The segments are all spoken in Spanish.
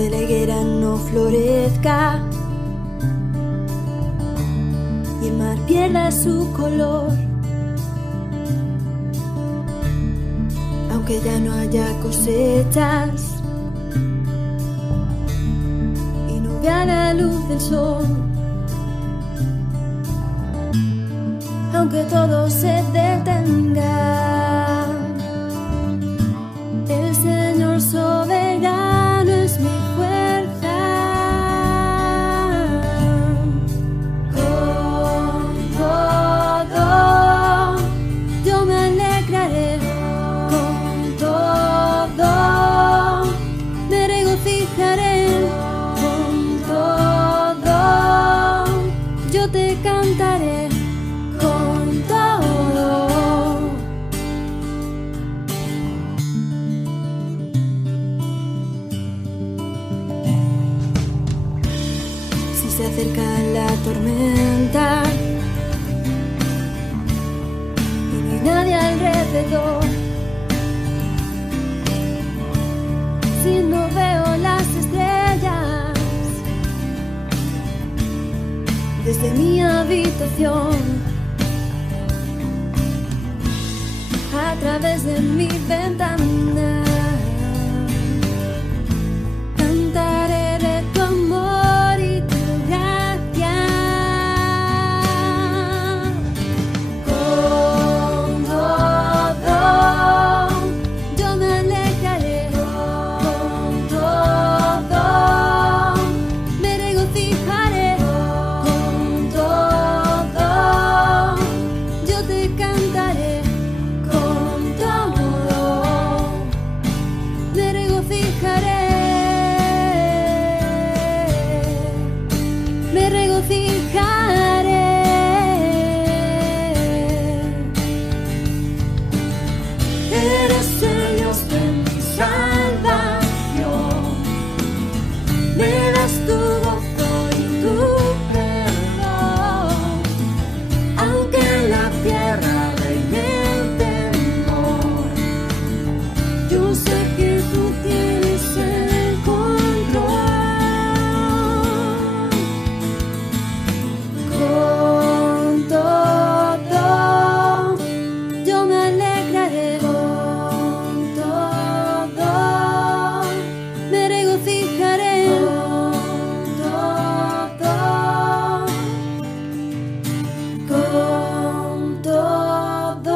aunque la higuera no florezca y el mar pierda su color, aunque ya no haya cosechas y no vea la luz del sol, aunque todo se detenga, el Señor soberano es mi fuerza. Con todo yo me alegraré, con todo me regocijaré, con todo yo te cantaré. Se acerca la tormenta y no hay nadie alrededor, si no veo las estrellas desde mi habitación, a través de mi ventana, cantaré de tu amor y tu gracia. Con todo yo me alegraré, con todo me regocijaré, con todo yo te cantaré, con todo me regocijaré. Me regocijaré. Eres el Dios de mi salvación, me das tu gozo y tu perdón, aunque en la tierra reine el temor, yo sé que tú tienes el control. Con todo yo me alegraré, con todo me regocijaré, con todo.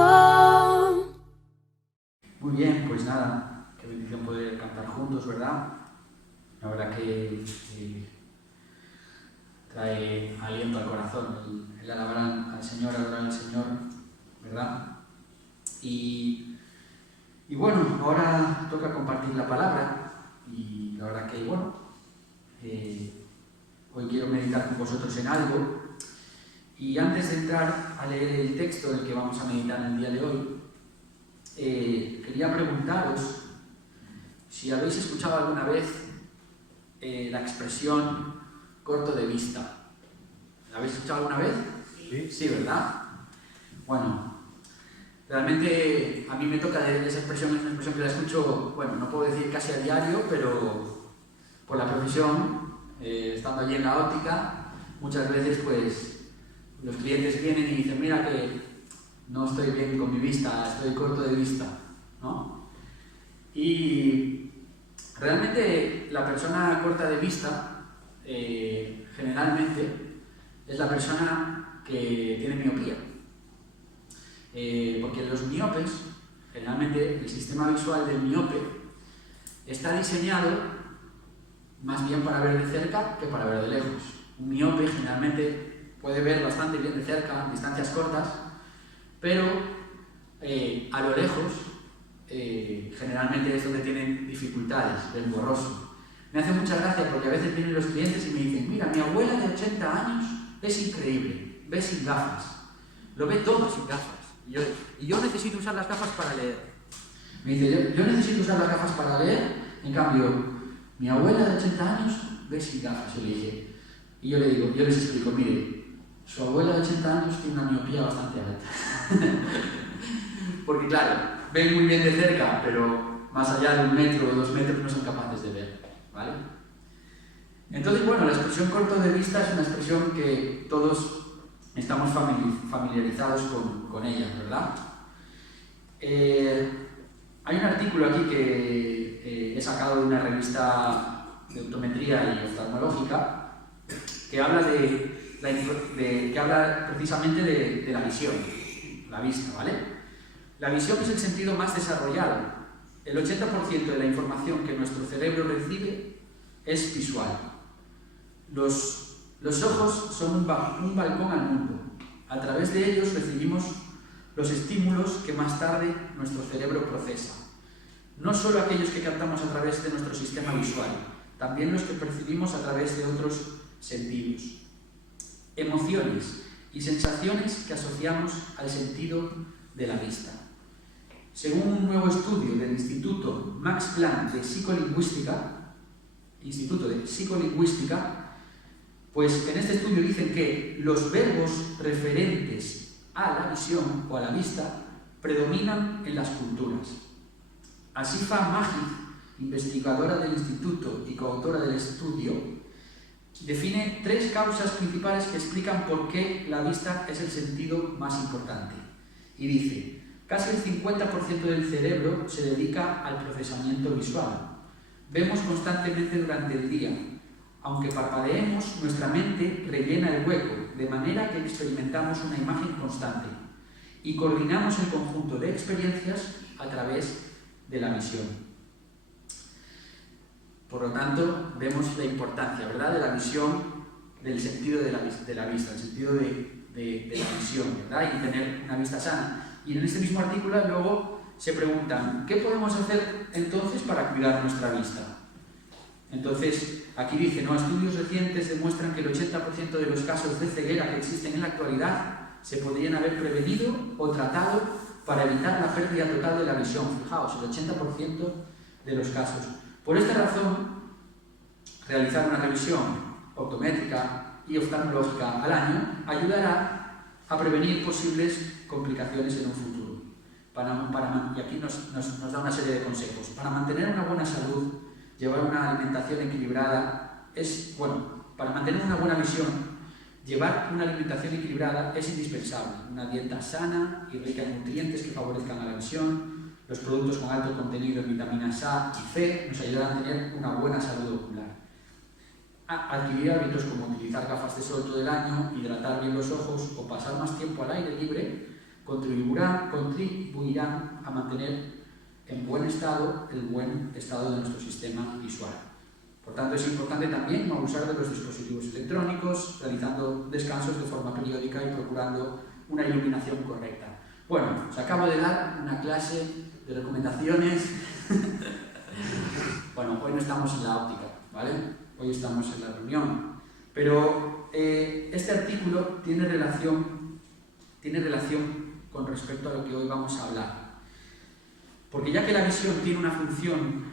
Muy bien, pues nada, qué bendición poder cantar juntos, ¿verdad? La verdad que trae aliento al corazón el alabar al Señor, adorar al Señor, ¿verdad? Y bueno, ahora toca compartir la palabra y la verdad que, bueno, hoy quiero meditar con vosotros en algo. Y antes de entrar a leer el texto del que vamos a meditar en el día de hoy, quería preguntaros si habéis escuchado alguna vez la expresión corto de vista. ¿La habéis escuchado alguna vez? Sí. Sí, ¿verdad? Bueno, realmente a mí me toca de esa expresión, es una expresión que la escucho, bueno, no puedo decir casi a diario, pero por la profesión, estando allí en la óptica, muchas veces pues los clientes vienen y dicen, mira que no estoy bien con mi vista, estoy corto de vista, ¿no? Y realmente la persona corta de vista, generalmente, es la persona que tiene miopía. Porque los miopes, generalmente el sistema visual del miope está diseñado más bien para ver de cerca que para ver de lejos. Un miope generalmente puede ver bastante bien de cerca, distancias cortas, pero a lo lejos generalmente es donde tienen dificultades, ven borroso. Me hace mucha gracia porque a veces vienen los clientes y me dicen, mira, mi abuela de 80 años es increíble, ve sin gafas, lo ve todo sin gafas. Y yo necesito usar las gafas para leer. Me dice, yo necesito usar las gafas para leer, en cambio, mi abuela de 80 años ve sin gafas. Y yo le digo, yo les explico, mire, su abuela de 80 años tiene una miopía bastante alta. Porque claro, ven muy bien de cerca, pero más allá de 1 metro o 2 metros no son capaces de ver, ¿vale? Entonces, bueno, la expresión corto de vista es una expresión que todos estamos familiarizados con ella, ¿verdad? Hay un artículo aquí que he sacado de una revista de optometría y oftalmológica que habla, que habla precisamente de la visión, la vista, ¿vale? La visión es el sentido más desarrollado. El 80% de la información que nuestro cerebro recibe es visual. Los ojos son un balcón al mundo. A través de ellos recibimos los estímulos que más tarde nuestro cerebro procesa. No solo aquellos que captamos a través de nuestro sistema visual, también los que percibimos a través de otros sentidos. Emociones y sensaciones que asociamos al sentido de la vista. Según un nuevo estudio del Instituto Max Planck de Psicolingüística, pues en este estudio dicen que los verbos referentes a la visión o a la vista predominan en las culturas. Asifa Majid, investigadora del instituto y coautora del estudio, define 3 causas principales que explican por qué la vista es el sentido más importante. Y dice, casi el 50% del cerebro se dedica al procesamiento visual. Vemos constantemente durante el día. Aunque parpadeemos, nuestra mente rellena el hueco, de manera que experimentamos una imagen constante y coordinamos el conjunto de experiencias a través de la visión. Por lo tanto, vemos la importancia, ¿verdad?, de la visión, del sentido de la vista, el sentido de la visión, ¿verdad?, y tener una vista sana. Y en este mismo artículo luego se preguntan, ¿qué podemos hacer entonces para cuidar nuestra vista? Entonces, aquí dice, ¿no? Estudios recientes demuestran que el 80% de los casos de ceguera que existen en la actualidad se podrían haber prevenido o tratado para evitar la pérdida total de la visión. Fijaos, el 80% de los casos. Por esta razón, realizar una revisión optométrica y oftalmológica al año ayudará a prevenir posibles complicaciones en un futuro. Y aquí nos da una serie de consejos. Para mantener una buena salud, llevar una alimentación equilibrada para mantener una buena visión, llevar una alimentación equilibrada es indispensable. Una dieta sana y rica en nutrientes que favorezcan a la visión. Los productos con alto contenido en vitaminas A y C nos ayudarán a tener una buena salud ocular. Adquirir hábitos como utilizar gafas de sol todo el año, hidratar bien los ojos o pasar más tiempo al aire libre contribuirán a mantener en buen estado el buen estado de nuestro sistema visual. Por tanto, es importante también no abusar de los dispositivos electrónicos, realizando descansos de forma periódica y procurando una iluminación correcta. Bueno, os acabo de dar una clase de recomendaciones. Bueno, hoy no estamos en la óptica, ¿vale? Hoy estamos en la reunión. Pero este artículo tiene relación con respecto a lo que hoy vamos a hablar. Porque ya que la visión tiene una función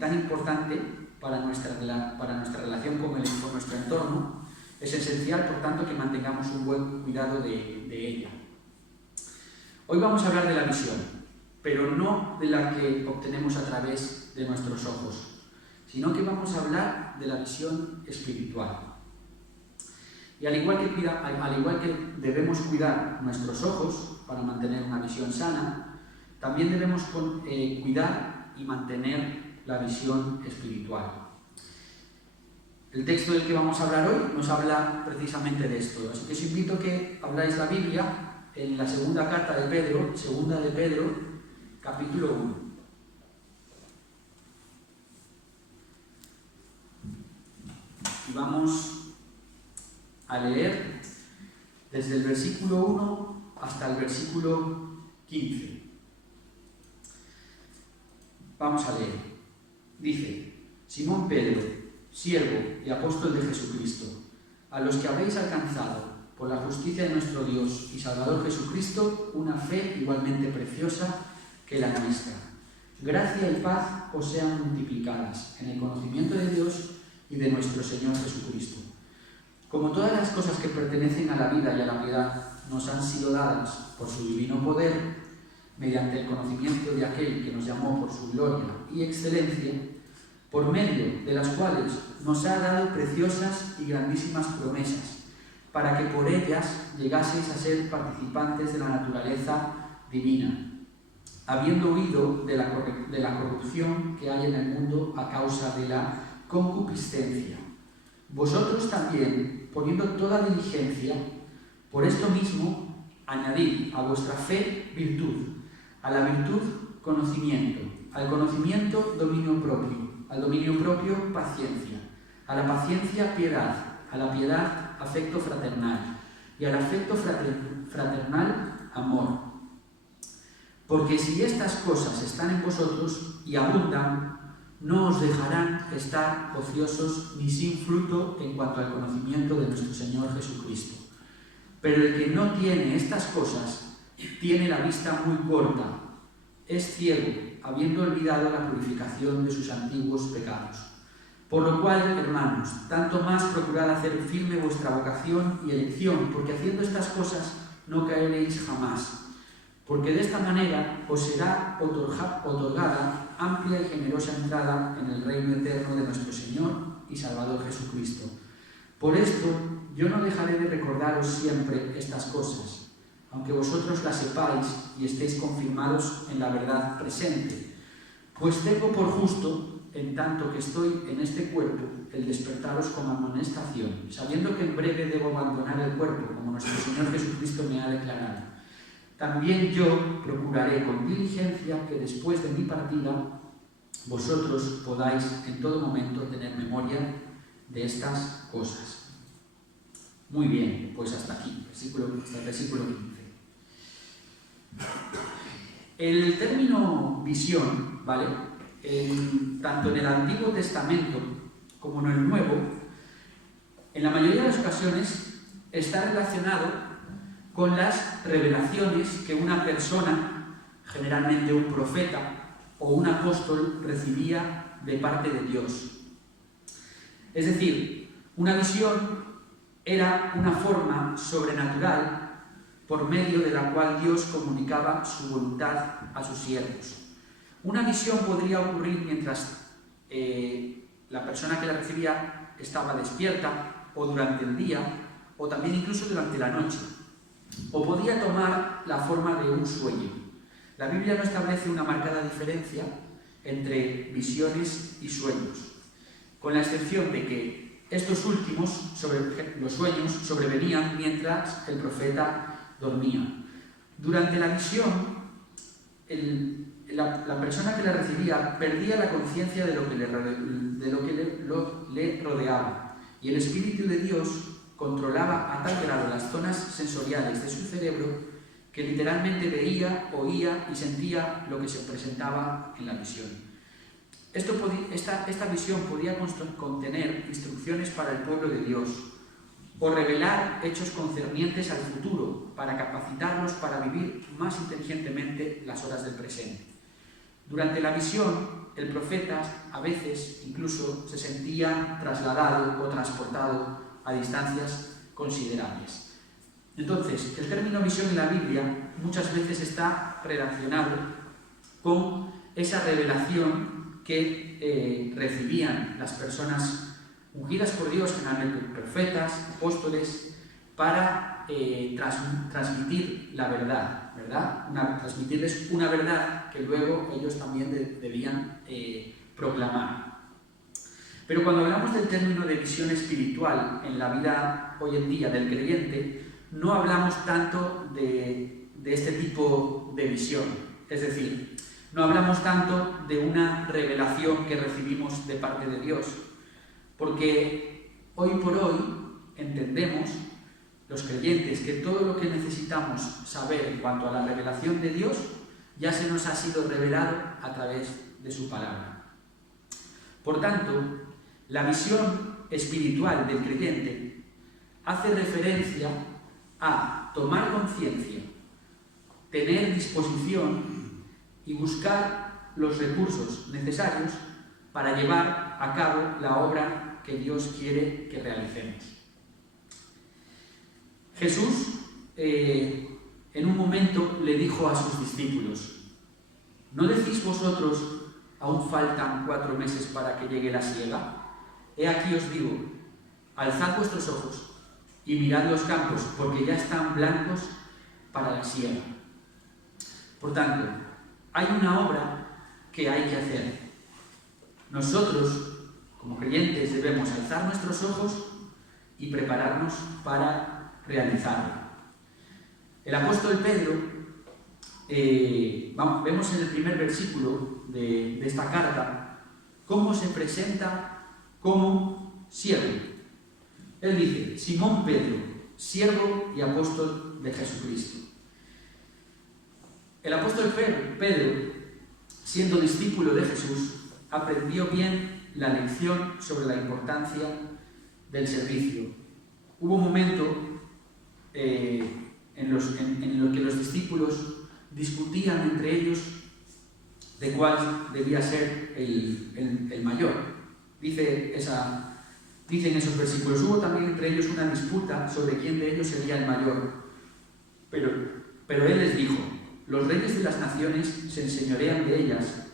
tan importante para nuestra relación con nuestro entorno, es esencial, por tanto, que mantengamos un buen cuidado de ella. Hoy vamos a hablar de la visión, pero no de la que obtenemos a través de nuestros ojos, sino que vamos a hablar de la visión espiritual. Y al igual que debemos cuidar nuestros ojos para mantener una visión sana, también debemos cuidar y mantener la visión espiritual. El texto del que vamos a hablar hoy nos habla precisamente de esto. Así que os invito a que abráis la Biblia en la segunda carta de Pedro, segunda de Pedro, capítulo 1. Y vamos a leer desde el versículo 1 hasta el versículo 15. Vamos a leer. Dice: Simón Pedro, siervo y apóstol de Jesucristo, a los que habéis alcanzado, por la justicia de nuestro Dios y Salvador Jesucristo, una fe igualmente preciosa que la nuestra. Gracia y paz os sean multiplicadas en el conocimiento de Dios y de nuestro Señor Jesucristo. Como todas las cosas que pertenecen a la vida y a la piedad nos han sido dadas por su divino poder, mediante el conocimiento de aquel que nos llamó por su gloria y excelencia, por medio de las cuales nos ha dado preciosas y grandísimas promesas, para que por ellas llegaseis a ser participantes de la naturaleza divina, habiendo huido de la corrupción que hay en el mundo a causa de la concupiscencia. Vosotros también, poniendo toda diligencia, por esto mismo, añadid a vuestra fe virtud, a la virtud conocimiento, al conocimiento dominio propio, al dominio propio paciencia, a la paciencia piedad, a la piedad afecto fraternal y al afecto fraternal amor. Porque si estas cosas están en vosotros y abundan, no os dejarán estar ociosos ni sin fruto en cuanto al conocimiento de nuestro Señor Jesucristo. Pero el que no tiene estas cosas tiene la vista muy corta, es ciego, habiendo olvidado la purificación de sus antiguos pecados. Por lo cual, hermanos, tanto más procurad hacer firme vuestra vocación y elección, porque haciendo estas cosas no caeréis jamás. Porque de esta manera os será otorgada amplia y generosa entrada en el reino eterno de nuestro Señor y Salvador Jesucristo. Por esto, yo no dejaré de recordaros siempre estas cosas, aunque vosotros las sepáis y estéis confirmados en la verdad presente. Pues tengo por justo, en tanto que estoy en este cuerpo, el despertaros con amonestación, sabiendo que en breve debo abandonar el cuerpo, como nuestro Señor Jesucristo me ha declarado. También yo procuraré con diligencia que después de mi partida vosotros podáis en todo momento tener memoria de estas cosas. Muy bien, pues hasta aquí, hasta el versículo 15. El término visión, ¿vale? Tanto en el Antiguo Testamento como en el Nuevo, en la mayoría de las ocasiones está relacionado con las revelaciones que una persona, generalmente un profeta o un apóstol, recibía de parte de Dios. Es decir, una visión era una forma sobrenatural por medio de la cual Dios comunicaba su voluntad a sus siervos. Una visión podría ocurrir mientras la persona que la recibía estaba despierta, o durante el día, o también incluso durante la noche. O podía tomar la forma de un sueño. La Biblia no establece una marcada diferencia entre visiones y sueños, con la excepción de que estos últimos, los sueños, sobrevenían mientras el profeta dormía. Durante la visión, la persona que la recibía perdía la conciencia de lo que le rodeaba, y el Espíritu de Dios controlaba a tal grado las zonas sensoriales de su cerebro que literalmente veía, oía y sentía lo que se presentaba en la visión. Esta visión podía contener instrucciones para el pueblo de Dios o revelar hechos concernientes al futuro para capacitarlos para vivir más inteligentemente las horas del presente. Durante la visión, el profeta a veces incluso se sentía trasladado o transportado a distancias considerables. Entonces, el término visión en la Biblia muchas veces está relacionado con esa revelación que recibían las personas ungidas por Dios, generalmente profetas, apóstoles, para transmitir la verdad, transmitirles una verdad que luego ellos también debían proclamar. Pero cuando hablamos del término de visión espiritual en la vida hoy en día del creyente, no hablamos tanto de este tipo de visión. Es decir, no hablamos tanto de una revelación que recibimos de parte de Dios, porque hoy por hoy entendemos, los creyentes, que todo lo que necesitamos saber en cuanto a la revelación de Dios ya se nos ha sido revelado a través de su palabra. Por tanto, la visión espiritual del creyente hace referencia a tomar conciencia, tener disposición y buscar los recursos necesarios para llevar a cabo la obra que Dios quiere que realicemos. Jesús, en un momento, le dijo a sus discípulos: ¿no decís vosotros ¿Aún faltan 4 meses para que llegue la siega? He aquí os digo, alzad vuestros ojos y mirad los campos, porque ya están blancos para la siega. Por tanto, hay una obra que hay que hacer. Nosotros, como creyentes, debemos alzar nuestros ojos y prepararnos para realizarla. El apóstol Pedro, vemos en el primer versículo de esta carta, cómo se presenta como siervo. Él dice, Simón Pedro, siervo y apóstol de Jesucristo. El apóstol Pedro, siendo discípulo de Jesús, aprendió bien la lección sobre la importancia del servicio. Hubo un momento en lo que los discípulos discutían entre ellos de cuál debía ser el mayor. Dicen esos versículos, hubo también entre ellos una disputa sobre quién de ellos sería el mayor. Pero él les dijo, los reyes de las naciones se enseñorean de ellas,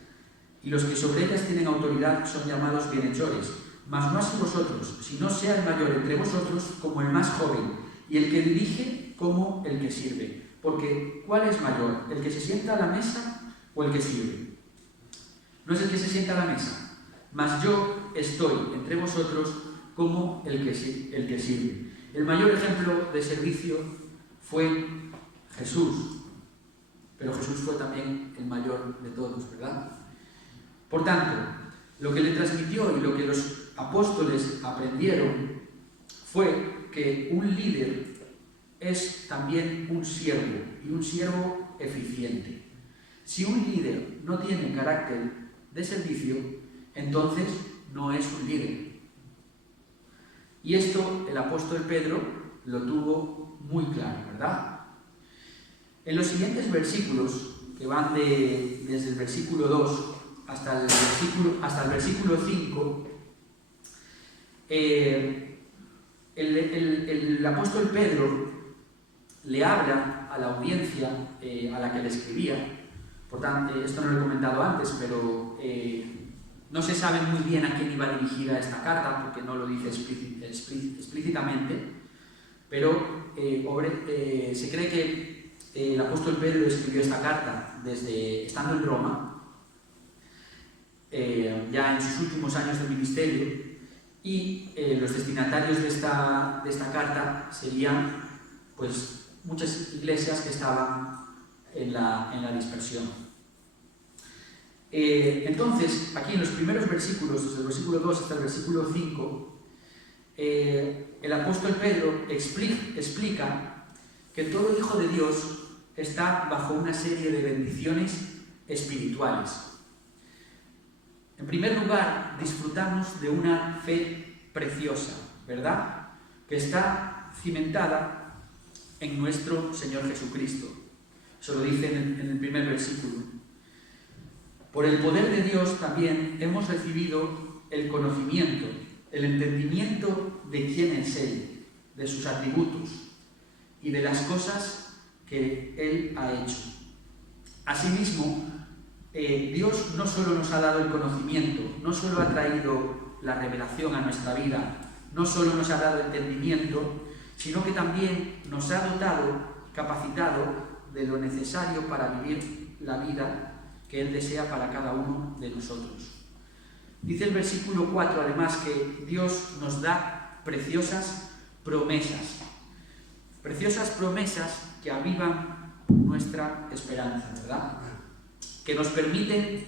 y los que sobre ellas tienen autoridad son llamados bienhechores. Mas no así vosotros, sino sea el mayor entre vosotros como el más joven, y el que dirige como el que sirve. Porque, ¿cuál es mayor? ¿El que se sienta a la mesa o el que sirve? No es el que se sienta a la mesa, mas yo estoy entre vosotros como el que sirve. El mayor ejemplo de servicio fue Jesús, pero Jesús fue también el mayor de todos, ¿verdad? Por tanto, lo que le transmitió y lo que los apóstoles aprendieron fue que un líder es también un siervo, y un siervo eficiente. Si un líder no tiene carácter de servicio, entonces no es un líder. Y esto el apóstol Pedro lo tuvo muy claro, ¿verdad? En los siguientes versículos, que van desde el versículo 2 hasta el versículo 5, el apóstol Pedro le habla a la audiencia a la que le escribía. Por tanto, esto no lo he comentado antes, pero no se sabe muy bien a quién iba dirigida esta carta, porque no lo dice explícitamente, pero se cree que el apóstol Pedro escribió esta carta estando en Roma, ya en sus últimos años de ministerio, y los destinatarios de esta carta serían pues muchas iglesias que estaban en la dispersión. Entonces, aquí en los primeros versículos, desde el versículo 2 hasta el versículo 5, el apóstol Pedro explica que todo hijo de Dios está bajo una serie de bendiciones espirituales. En primer lugar, disfrutamos de una fe preciosa, ¿verdad? Que está cimentada en nuestro Señor Jesucristo. Eso lo dice en el primer versículo. Por el poder de Dios también hemos recibido el conocimiento, el entendimiento de quién es Él, de sus atributos y de las cosas que Él ha hecho. Asimismo, Dios no solo nos ha dado el conocimiento, no solo ha traído la revelación a nuestra vida, no solo nos ha dado entendimiento, sino que también nos ha dotado, capacitado de lo necesario para vivir la vida que Él desea para cada uno de nosotros. Dice el versículo 4, además, que Dios nos da preciosas promesas que avivan nuestra esperanza, ¿verdad? Que nos permiten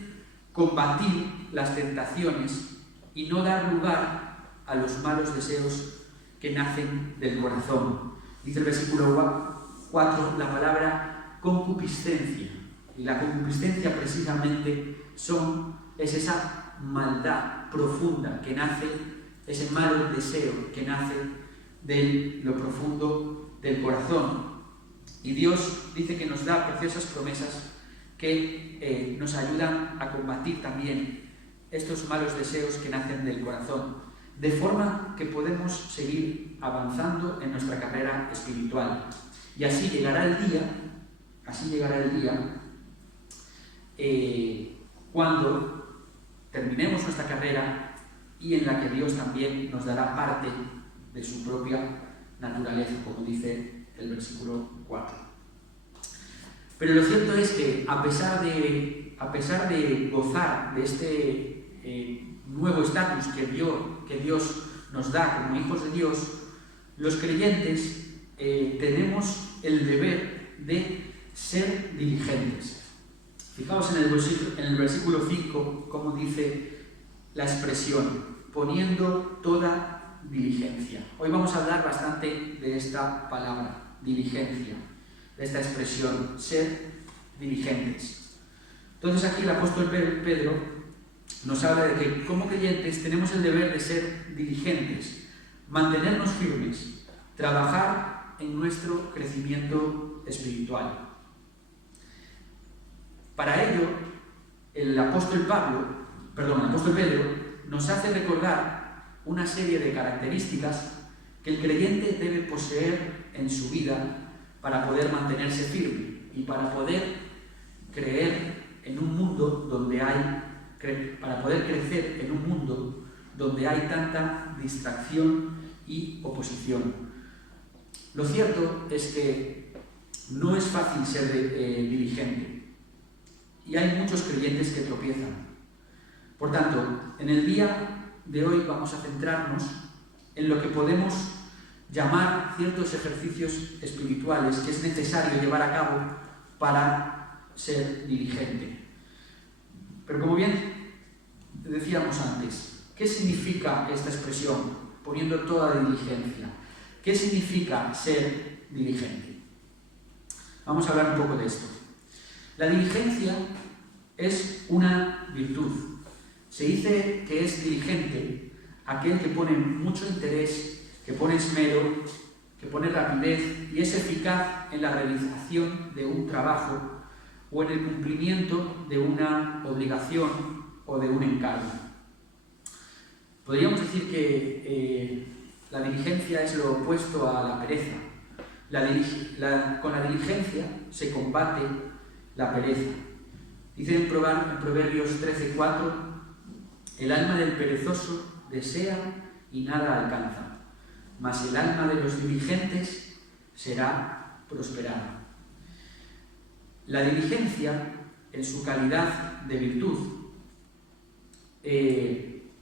combatir las tentaciones y no dar lugar a los malos deseos que nacen del corazón. Dice el versículo 4 la palabra concupiscencia. Y la concupiscencia precisamente es esa maldad profunda que nace, ese malo deseo que nace de lo profundo del corazón. Y Dios dice que nos da preciosas promesas que nos ayudan a combatir también estos malos deseos que nacen del corazón, de forma que podemos seguir avanzando en nuestra carrera espiritual. Y así llegará el día cuando terminemos nuestra carrera y en la que Dios también nos dará parte de su propia naturaleza, como dice el versículo 4. Pero lo cierto es que a pesar de gozar de este nuevo estatus que Dios nos da como hijos de Dios, los creyentes tenemos el deber de ser diligentes. Fijaos en el versículo 5 cómo dice la expresión, poniendo toda diligencia. Hoy vamos a hablar bastante de esta palabra, diligencia, de esta expresión, ser diligentes. Entonces aquí el apóstol Pedro nos habla de que como creyentes tenemos el deber de ser diligentes, mantenernos firmes, trabajar en nuestro crecimiento espiritual. Para ello, el apóstol Pedro nos hace recordar una serie de características que el creyente debe poseer en su vida para poder mantenerse firme y para poder crecer en un mundo donde hay tanta distracción y oposición. Lo cierto es que no es fácil ser diligente y hay muchos creyentes que tropiezan. Por tanto, en el día de hoy vamos a centrarnos en lo que podemos llamar ciertos ejercicios espirituales que es necesario llevar a cabo para ser diligente. Pero como bien decíamos antes, ¿qué significa esta expresión, poniendo toda diligencia? ¿Qué significa ser diligente? Vamos a hablar un poco de esto. La diligencia es una virtud. Se dice que es diligente aquel que pone mucho interés, que pone esmero, que pone rapidez y es eficaz en la realización de un trabajo o en el cumplimiento de una obligación o de un encargo. Podríamos decir que la diligencia es lo opuesto a la pereza. Con la diligencia se combate la pereza. Dice en Proverbios 13:4, el alma del perezoso desea y nada alcanza, mas el alma de los diligentes será prosperada. La diligencia, en su calidad de virtud,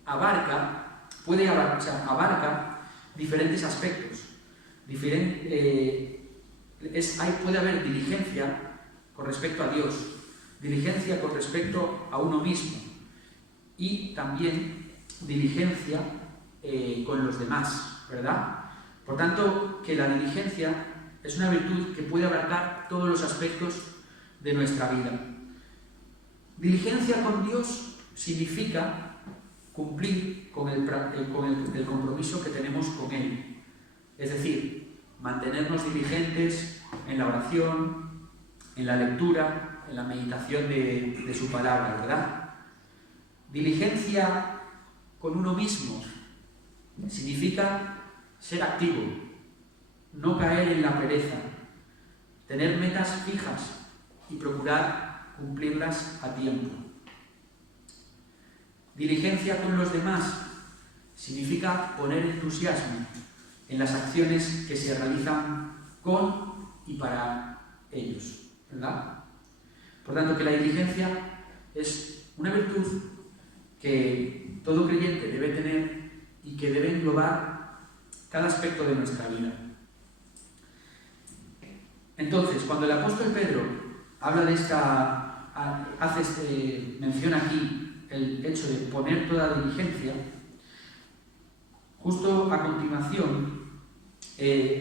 abarca diferentes aspectos. Puede haber diligencia con respecto a Dios, diligencia con respecto a uno mismo y también diligencia con los demás, ¿verdad? Por tanto, que la diligencia es una virtud que puede abarcar todos los aspectos de nuestra vida. Diligencia con Dios significa cumplir con el compromiso que tenemos con Él. Es decir, mantenernos diligentes en la oración, en la lectura, en la meditación de su palabra, ¿verdad? Diligencia con uno mismo significa ser activo, no caer en la pereza, tener metas fijas y procurar cumplirlas a tiempo. Diligencia con los demás significa poner entusiasmo en las acciones que se realizan con y para ellos, ¿verdad? Por tanto, que la diligencia es una virtud que todo creyente debe tener y que debe englobar cada aspecto de nuestra vida. Entonces, cuando el apóstol Pedro habla de menciona aquí el hecho de poner toda diligencia, justo a continuación,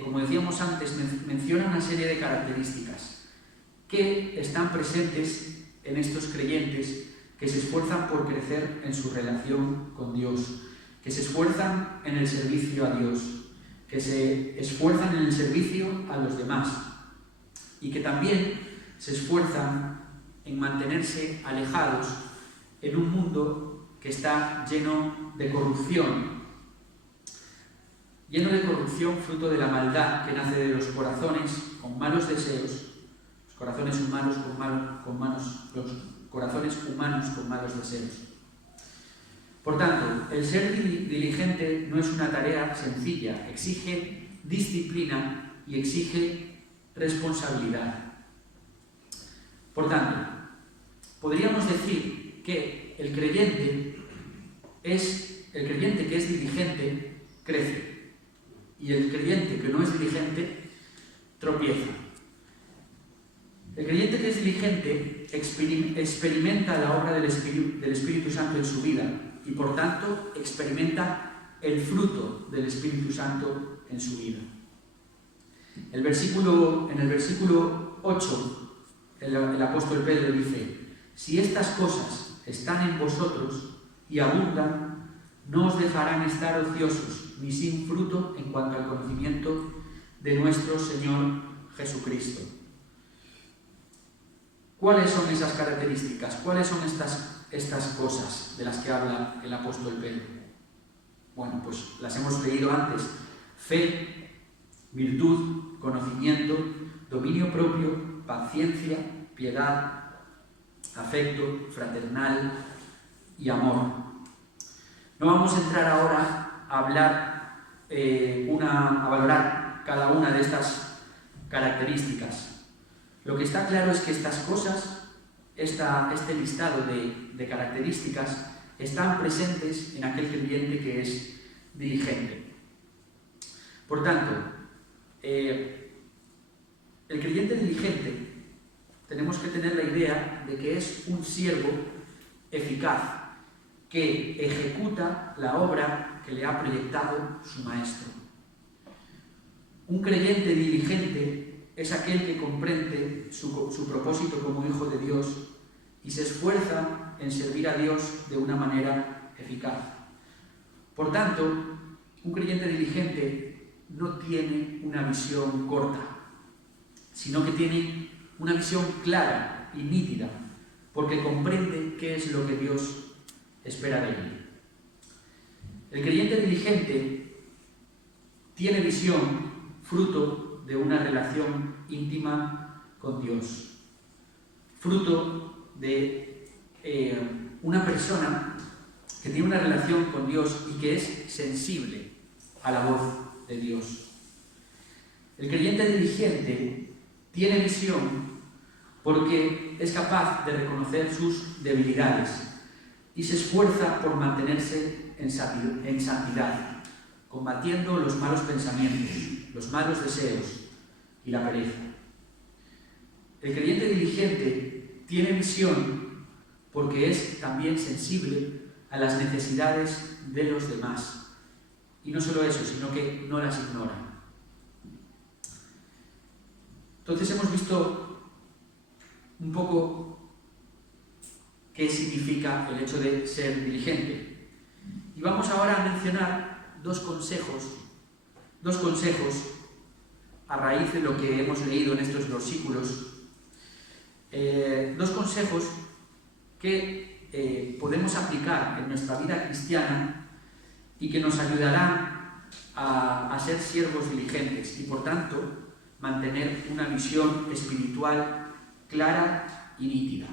como decíamos antes, menciona una serie de características que están presentes en estos creyentes que se esfuerzan por crecer en su relación con Dios, que se esfuerzan en el servicio a Dios, que se esfuerzan en el servicio a los demás y que también se esfuerzan en mantenerse alejados en un mundo que está lleno de corrupción fruto de la maldad que nace de los corazones con malos deseos, los corazones humanos con malos deseos. Por tanto, el ser diligente no es una tarea sencilla, exige disciplina y exige responsabilidad. Por tanto, podríamos decir que el creyente que es diligente crece y el creyente que no es diligente tropieza. El creyente que es diligente experimenta la obra del Espíritu Santo en su vida y por tanto experimenta el fruto del Espíritu Santo en su vida. En el versículo 8, el apóstol Pedro dice: si estas cosas están en vosotros y abundan, no os dejarán estar ociosos ni sin fruto en cuanto al conocimiento de nuestro Señor Jesucristo. ¿Cuáles son esas características? ¿Cuáles son estas cosas de las que habla el apóstol Pedro? Bueno, pues las hemos leído antes: fe, virtud, conocimiento, dominio propio, paciencia, piedad, afecto fraternal y amor. No vamos a entrar ahora a hablar, a valorar cada una de estas características. Lo que está claro es que estas cosas, este listado de características, están presentes en aquel creyente que es diligente. Por tanto, el creyente diligente, tenemos que tener la idea de que es un siervo eficaz, que ejecuta la obra que le ha proyectado su maestro. Un creyente diligente es aquel que comprende su propósito como hijo de Dios y se esfuerza en servir a Dios de una manera eficaz. Por tanto, un creyente diligente no tiene una visión corta, sino que tiene una visión clara y nítida, porque comprende qué es lo que Dios espera de él. El creyente diligente tiene visión fruto de una relación íntima con Dios, fruto de una persona que tiene una relación con Dios y que es sensible a la voz de Dios. El creyente diligente tiene visión porque es capaz de reconocer sus debilidades y se esfuerza por mantenerse en santidad, combatiendo los malos pensamientos, los malos deseos y la pereza. El creyente diligente tiene visión porque es también sensible a las necesidades de los demás. Y no solo eso, sino que no las ignora. Entonces hemos visto un poco qué significa el hecho de ser diligente. Y vamos ahora a mencionar dos consejos a raíz de lo que hemos leído en estos versículos. Dos consejos que podemos aplicar en nuestra vida cristiana y que nos ayudarán a ser siervos diligentes y, por tanto, mantener una visión espiritual clara y nítida.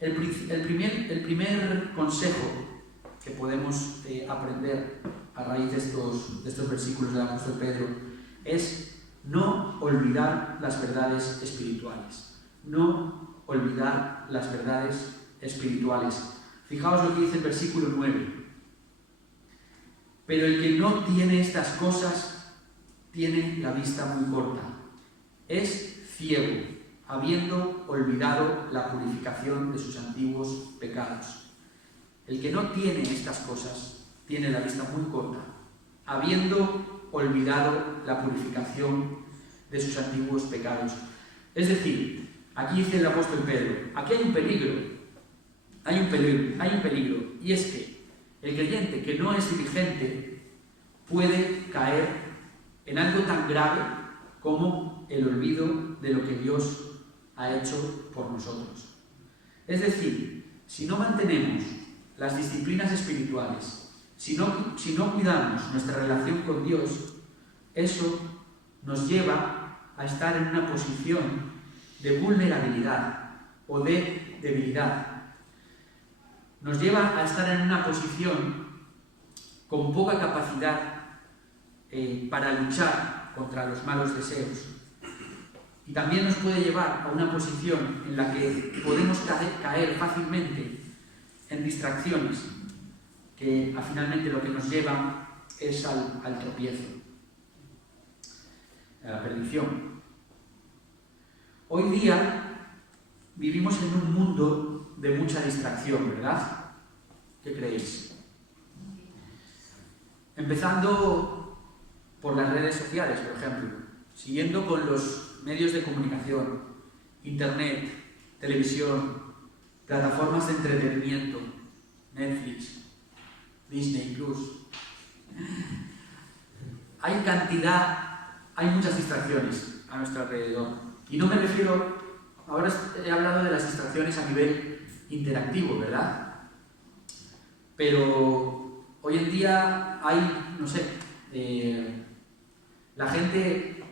El primer consejo que podemos aprender a raíz de estos versículos del apóstol Pedro es no olvidar las verdades espirituales. No olvidar las verdades espirituales. Fijaos lo que dice el versículo 9. Pero el que no tiene estas cosas tiene la vista muy corta. Es ciego, habiendo olvidado la purificación de sus antiguos pecados. El que no tiene estas cosas tiene la vista muy corta, habiendo olvidado la purificación de sus antiguos pecados. Es decir, aquí dice el apóstol Pedro, aquí hay un peligro, y es que el creyente que no es diligente puede caer en algo tan grave como el olvido de lo que Dios ha hecho por nosotros. Es decir, si no mantenemos las disciplinas espirituales, si no cuidamos nuestra relación con Dios, eso nos lleva a estar en una posición de vulnerabilidad o de debilidad. nos lleva a estar en una posición con poca capacidad para luchar contra los malos deseos. Y también nos puede llevar a una posición en la que podemos caer fácilmente en distracciones, que finalmente lo que nos lleva es al tropiezo, a la perdición. Hoy día vivimos en un mundo de mucha distracción, ¿verdad? ¿Qué creéis? Empezando por las redes sociales, por ejemplo, siguiendo con los medios de comunicación, internet, televisión, plataformas de entretenimiento, Netflix, Disney Plus. Hay muchas distracciones a nuestro alrededor. Y no me refiero, ahora he hablado de las distracciones a nivel interactivo, ¿verdad? Pero hoy en día hay, no sé, la gente,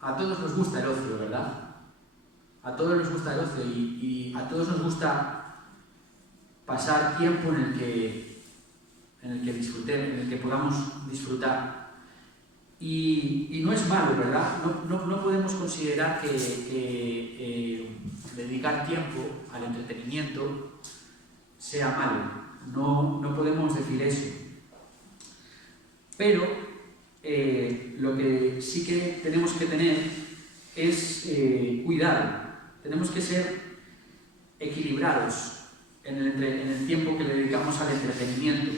a todos nos gusta el ocio, ¿verdad? A todos nos gusta el ocio y a todos nos gusta pasar tiempo en el que disfrutemos, en el que podamos disfrutar. Y no es malo, ¿verdad? No podemos considerar que dedicar tiempo al entretenimiento sea malo. No podemos decir eso. Pero lo que sí que tenemos que tener es cuidado. Tenemos que ser equilibrados en el tiempo que le dedicamos al entretenimiento.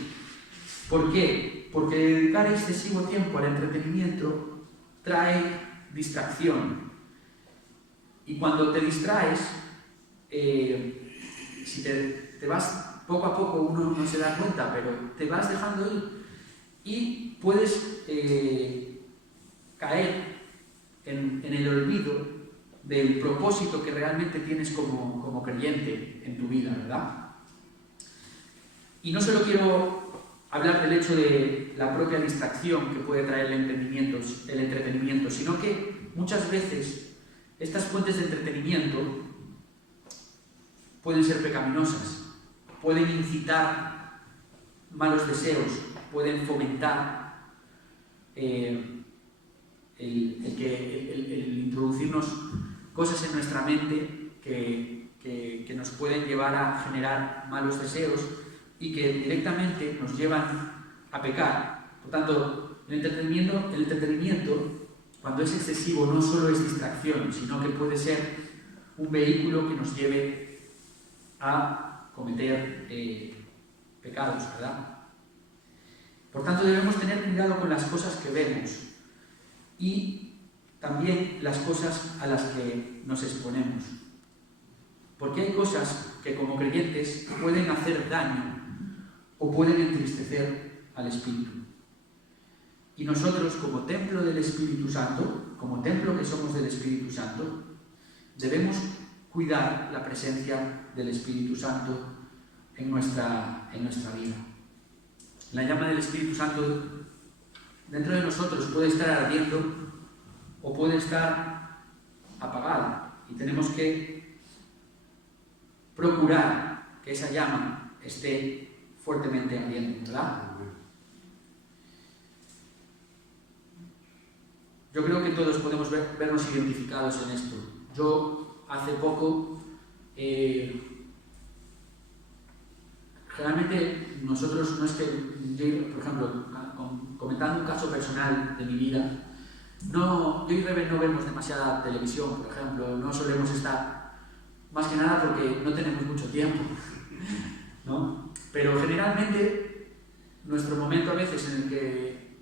¿Por qué? Porque dedicar excesivo tiempo al entretenimiento trae distracción. Y cuando te distraes, si te vas poco a poco, uno no se da cuenta, pero te vas dejando ir y puedes caer en el olvido del propósito que realmente tienes como creyente en tu vida, ¿verdad? Y no solo quiero hablar del hecho de la propia distracción que puede traer el entretenimiento, sino que muchas veces estas fuentes de entretenimiento pueden ser pecaminosas, pueden incitar malos deseos, pueden fomentar el introducirnos cosas en nuestra mente que nos pueden llevar a generar malos deseos y que directamente nos llevan a pecar. Por tanto, el entretenimiento, cuando es excesivo, no solo es distracción, sino que puede ser un vehículo que nos lleve a cometer pecados, ¿verdad? Por tanto, debemos tener cuidado con las cosas que vemos y también las cosas a las que nos exponemos. Porque hay cosas que como creyentes pueden hacer daño o pueden entristecer al Espíritu. Y nosotros, como templo del Espíritu Santo, como templo que somos del Espíritu Santo, debemos cuidar la presencia del Espíritu Santo en nuestra vida. La llama del Espíritu Santo dentro de nosotros puede estar ardiendo o puede estar apagada. Y tenemos que procurar que esa llama esté fuertemente ardiendo, ¿verdad? Yo creo que todos podemos vernos identificados en esto. Yo hace poco, generalmente nosotros no es que, por ejemplo, comentando un caso personal de mi vida, yo y Rebe no vemos demasiada televisión, por ejemplo, no solemos estar, más que nada porque no tenemos mucho tiempo, ¿no? Pero generalmente nuestro momento a veces en el que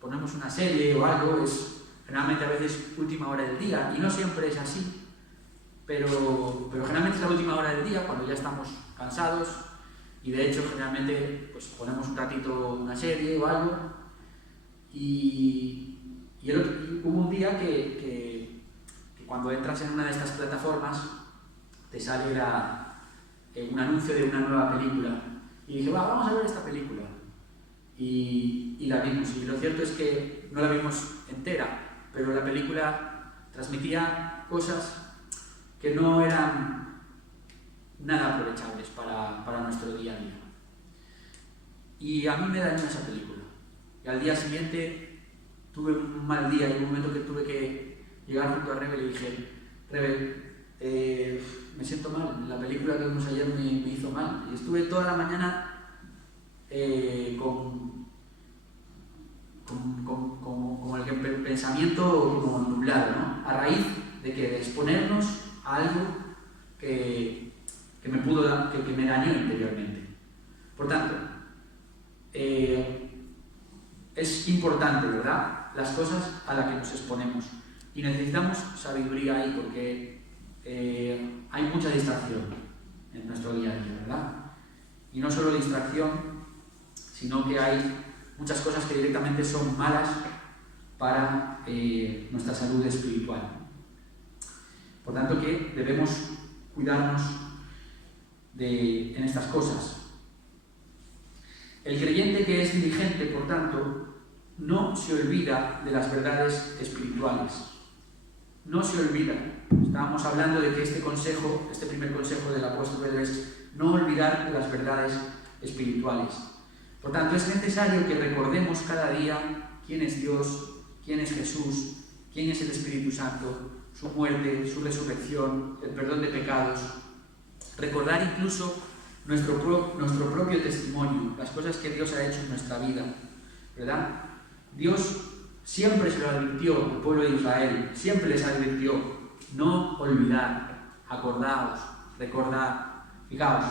ponemos una serie o algo es generalmente a veces última hora del día, y no siempre es así, pero generalmente es la última hora del día cuando ya estamos cansados y de hecho generalmente pues ponemos un ratito una serie o algo y hubo un día que cuando entras en una de estas plataformas te sale un anuncio de una nueva película y dije, vamos a ver esta película y la vimos, y lo cierto es que no la vimos entera, pero la película transmitía cosas que no eran nada aprovechables para nuestro día a día. Y a mí me dañó esa película. Y al día siguiente tuve un mal día y un momento que tuve que llegar junto a Rebe y le dije: Rebe, me siento mal, la película que vimos ayer me hizo mal. Y estuve toda la mañana con el pensamiento como nublado, ¿no? A raíz de que de exponernos a algo que me dañó interiormente. Por tanto, es importante, ¿verdad?, las cosas a las que nos exponemos. Y necesitamos sabiduría ahí porque hay mucha distracción en nuestro día a día, ¿verdad? Y no solo distracción, sino que hay muchas cosas que directamente son malas para nuestra salud espiritual. Por tanto, que debemos cuidarnos en estas cosas. El creyente que es diligente, por tanto, no se olvida de las verdades espirituales. No se olvida. Estábamos hablando de que este primer consejo del apóstol Pedro es no olvidar de las verdades espirituales. Por tanto, es necesario que recordemos cada día quién es Dios, quién es Jesús, quién es el Espíritu Santo, su muerte, su resurrección, el perdón de pecados. Recordar incluso nuestro propio testimonio, las cosas que Dios ha hecho en nuestra vida, ¿verdad? Dios siempre se lo advirtió al pueblo de Israel, siempre les advirtió: no olvidar, acordaos, recordar. Fijaos,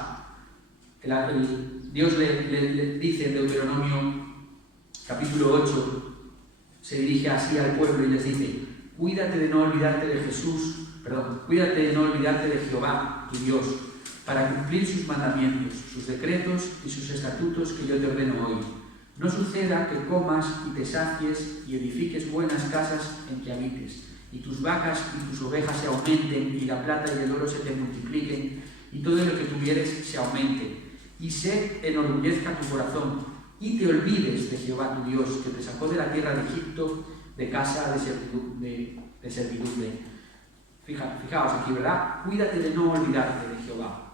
Dios le dice en Deuteronomio capítulo 8, se dirige así al pueblo y les dice: cuídate de no olvidarte de Jehová, tu Dios, para cumplir sus mandamientos, sus decretos y sus estatutos que yo te ordeno hoy. No suceda que comas y te sacies y edifiques buenas casas en que habites, y tus vacas y tus ovejas se aumenten, y la plata y el oro se te multipliquen, y todo lo que tuvieres se aumente, y se enorgullezca tu corazón, y te olvides de Jehová tu Dios, que te sacó de la tierra de Egipto, de casa de servidumbre. Fijaos aquí, ¿verdad? Cuídate de no olvidarte de Jehová.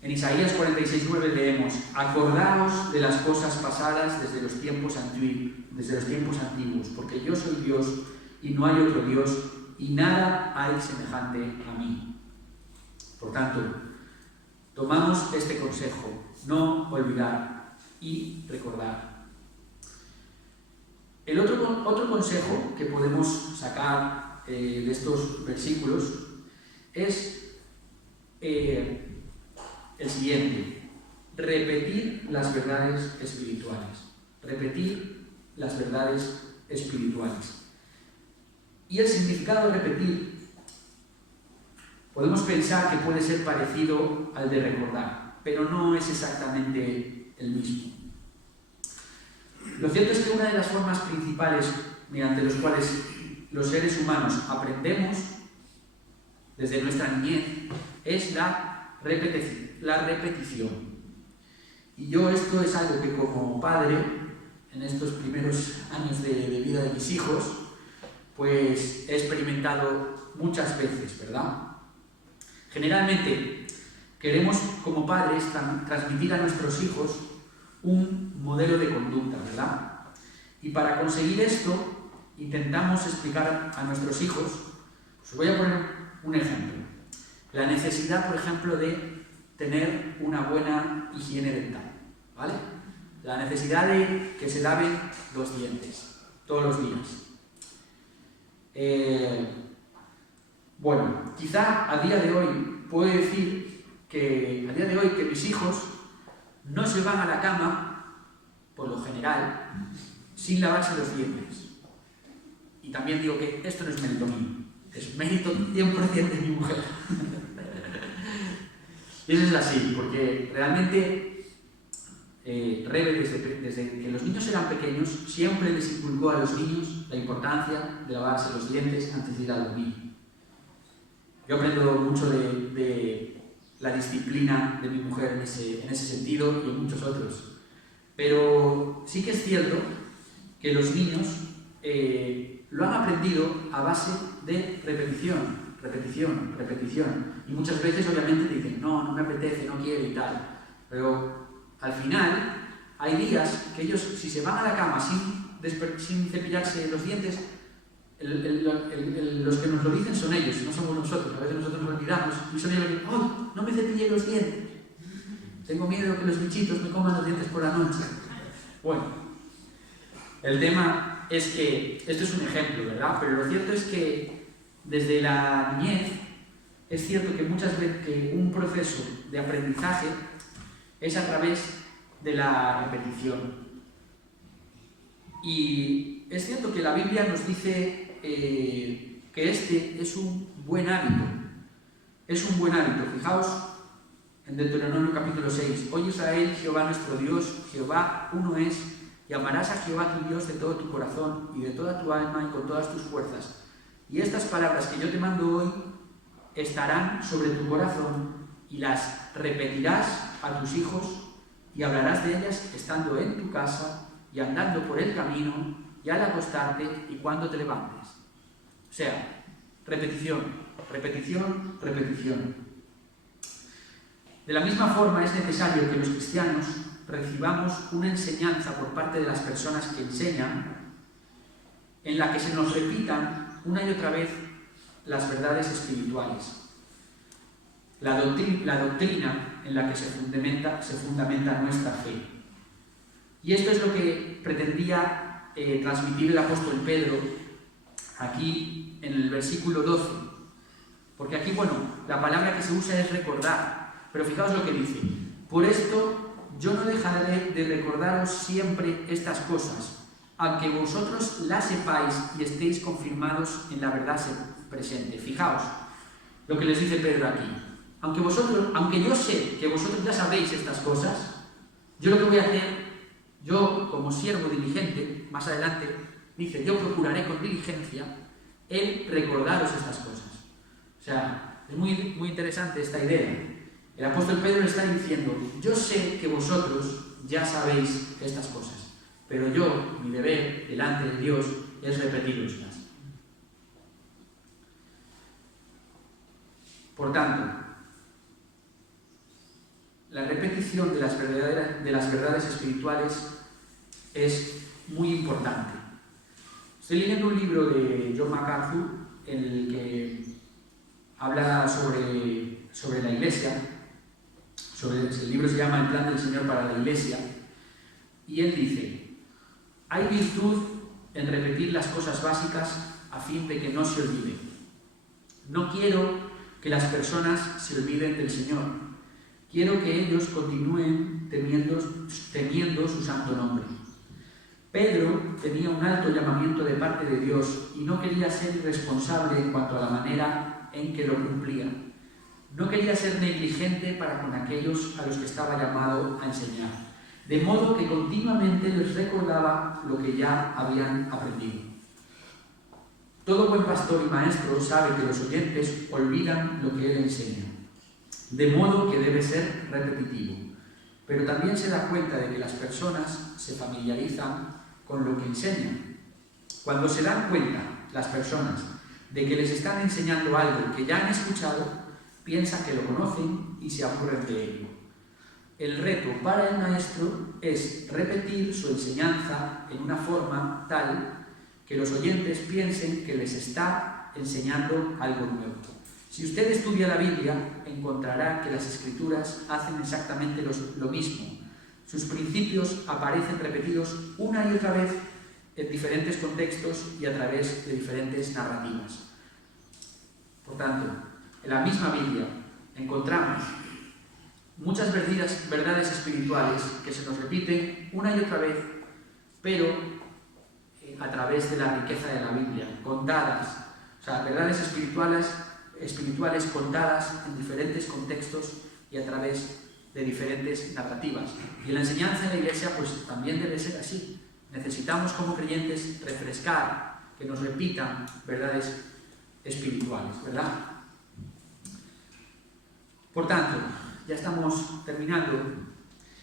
En Isaías 46:9 leemos: acordaos de las cosas pasadas desde los tiempos antiguos, porque yo soy Dios y no hay otro Dios, y nada hay semejante a mí. Por tanto, tomamos este consejo: no olvidar y recordar. El otro consejo que podemos sacar de estos versículos es el siguiente: repetir las verdades espirituales. Repetir las verdades espirituales. Y el significado de repetir, podemos pensar que puede ser parecido al de recordar, pero no es exactamente el mismo. Lo cierto es que una de las formas principales mediante las cuales los seres humanos aprendemos desde nuestra niñez es la repetición. Y yo esto es algo que como padre, en estos primeros años de vida de mis hijos, pues he experimentado muchas veces, ¿verdad? Generalmente queremos como padres transmitir a nuestros hijos un modelo de conducta, ¿verdad? Y para conseguir esto intentamos explicar a nuestros hijos, pues os voy a poner un ejemplo. La necesidad, por ejemplo, de tener una buena higiene dental, ¿vale? La necesidad de que se laven los dientes todos los días. Bueno, quizá a día de hoy puedo decir que mis hijos no se van a la cama, por lo general, sin lavarse los dientes. Y también digo que esto no es mérito mío, es mérito 100% de mi mujer. Y eso es así, porque realmente Rebe, desde que los niños eran pequeños, siempre les inculcó a los niños la importancia de lavarse los dientes antes de ir a dormir. Yo aprendo mucho de la disciplina de mi mujer en ese sentido y en muchos otros. Pero sí que es cierto que los niños lo han aprendido a base de repetición. repetición, repetición. Y muchas veces obviamente dicen, no me apetece, no quiero y tal. Pero al final hay días que ellos, si se van a la cama sin cepillarse los dientes, los que nos lo dicen son ellos, no somos nosotros. A veces nosotros nos olvidamos y son ellos los que dicen, ¡oh, no me cepillé los dientes! Tengo miedo que los bichitos me coman los dientes por la noche. Bueno, el tema es que esto es un ejemplo, ¿verdad? Pero lo cierto es que desde la niñez es cierto que muchas veces que un proceso de aprendizaje es a través de la repetición. Y es cierto que la Biblia nos dice que este es un buen hábito. Es un buen hábito. Fijaos en Deuteronomio capítulo 6. Oye Israel, Jehová nuestro Dios, Jehová uno es, y amarás a Jehová tu Dios de todo tu corazón y de toda tu alma y con todas tus fuerzas. Y estas palabras que yo te mando hoy estarán sobre tu corazón y las repetirás a tus hijos y hablarás de ellas estando en tu casa y andando por el camino y al acostarte y cuando te levantes. O sea, repetición, repetición, repetición. De la misma forma es necesario que los cristianos recibamos una enseñanza por parte de las personas que enseñan en la que se nos repitan una y otra vez las verdades espirituales. La doctrina en la que se fundamenta nuestra fe. Y esto es lo que pretendía transmitir el apóstol Pedro aquí en el versículo 12. Porque aquí, bueno, la palabra que se usa es recordar. Pero fijaos lo que dice. Por esto yo no dejaré de recordaros siempre estas cosas, aunque vosotros las sepáis y estéis confirmados en la verdad presente. Fijaos lo que les dice Pedro aquí. Aunque yo sé que vosotros ya sabéis estas cosas, yo lo que voy a hacer, yo como siervo diligente, más adelante, dice, yo procuraré con diligencia el recordaros estas cosas. O sea, es muy, muy interesante esta idea. El apóstol Pedro le está diciendo, yo sé que vosotros ya sabéis estas cosas, pero yo, mi deber delante de Dios es repetiroslas. Por tanto, la repetición de las verdades espirituales es muy importante. Estoy leyendo un libro de John MacArthur en el que habla sobre la Iglesia. El libro se llama El plan del Señor para la Iglesia, y él dice, hay virtud en repetir las cosas básicas a fin de que no se olviden. No quiero que las personas se olviden del Señor. Quiero que ellos continúen temiendo su santo nombre. Pedro tenía un alto llamamiento de parte de Dios y no quería ser irresponsable en cuanto a la manera en que lo cumplía. No quería ser negligente para con aquellos a los que estaba llamado a enseñar, de modo que continuamente les recordaba lo que ya habían aprendido. Todo buen pastor y maestro sabe que los oyentes olvidan lo que él enseña, de modo que debe ser repetitivo, pero también se da cuenta de que las personas se familiarizan con lo que enseñan. Cuando se dan cuenta las personas de que les están enseñando algo que ya han escuchado, piensan que lo conocen y se aburren de ello. El reto para el maestro es repetir su enseñanza en una forma tal que los oyentes piensen que les está enseñando algo nuevo. Si usted estudia la Biblia, encontrará que las Escrituras hacen exactamente lo mismo. Sus principios aparecen repetidos una y otra vez en diferentes contextos y a través de diferentes narrativas. Por tanto, en la misma Biblia encontramos muchas verdades espirituales que se nos repiten una y otra vez, pero a través de la riqueza de la Biblia, contadas, o sea, verdades espirituales contadas en diferentes contextos y a través de diferentes narrativas. Y la enseñanza en la Iglesia pues también debe ser así. Necesitamos como creyentes refrescar, que nos repitan verdades espirituales, ¿verdad? Por tanto, ya estamos terminando.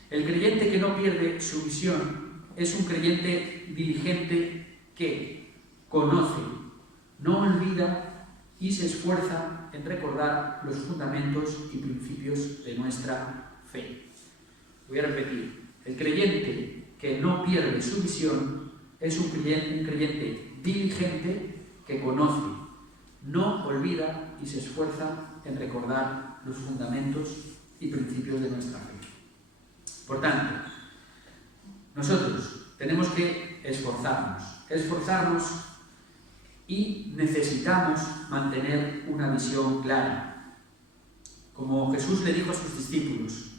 El creyente que no pierde su visión es un creyente diligente que conoce, no olvida y se esfuerza en recordar los fundamentos y principios de nuestra fe. Voy a repetir, el creyente que no pierde su visión es un creyente diligente que conoce, no olvida y se esfuerza en recordar los fundamentos y principios de nuestra fe. Por tanto, nosotros tenemos que esforzarnos y necesitamos mantener una visión clara. Como Jesús le dijo a sus discípulos,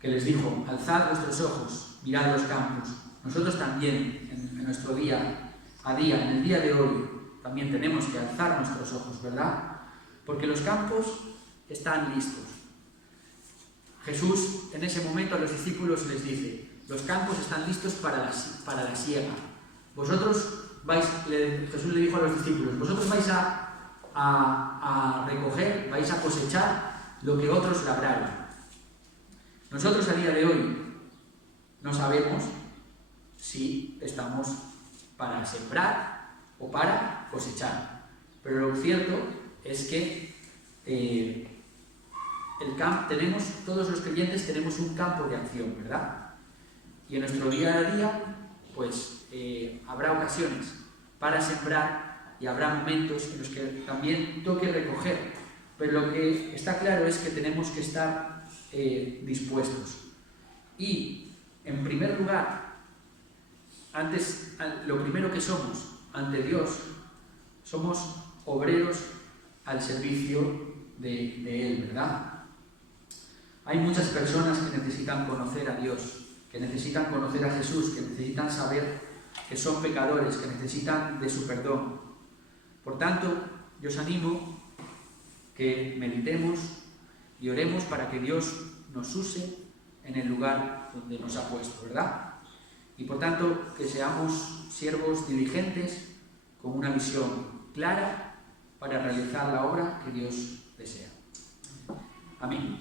que les dijo, alzad vuestros ojos, mirad los campos. Nosotros también, en nuestro día a día, en el día de hoy, también tenemos que alzar nuestros ojos, ¿verdad? Porque los campos están listos. Jesús en ese momento a los discípulos les dice, los campos están listos para la siega. Jesús le dijo a los discípulos, vosotros vais a recoger, vais a cosechar lo que otros labraron. Nosotros a día de hoy no sabemos si estamos para sembrar o para cosechar. Pero lo cierto es que todos los creyentes tenemos un campo de acción, ¿verdad? Y en nuestro día a día, pues habrá ocasiones para sembrar y habrá momentos en los que también toque recoger. Pero lo que está claro es que tenemos que estar dispuestos. Y, en primer lugar, lo primero que somos ante Dios, somos obreros al servicio de Él, ¿verdad? Hay muchas personas que necesitan conocer a Dios, que necesitan conocer a Jesús, que necesitan saber que son pecadores, que necesitan de su perdón. Por tanto, yo os animo que meditemos y oremos para que Dios nos use en el lugar donde nos ha puesto, ¿verdad? Y por tanto, que seamos siervos diligentes, con una visión clara para realizar la obra que Dios desea. Amén.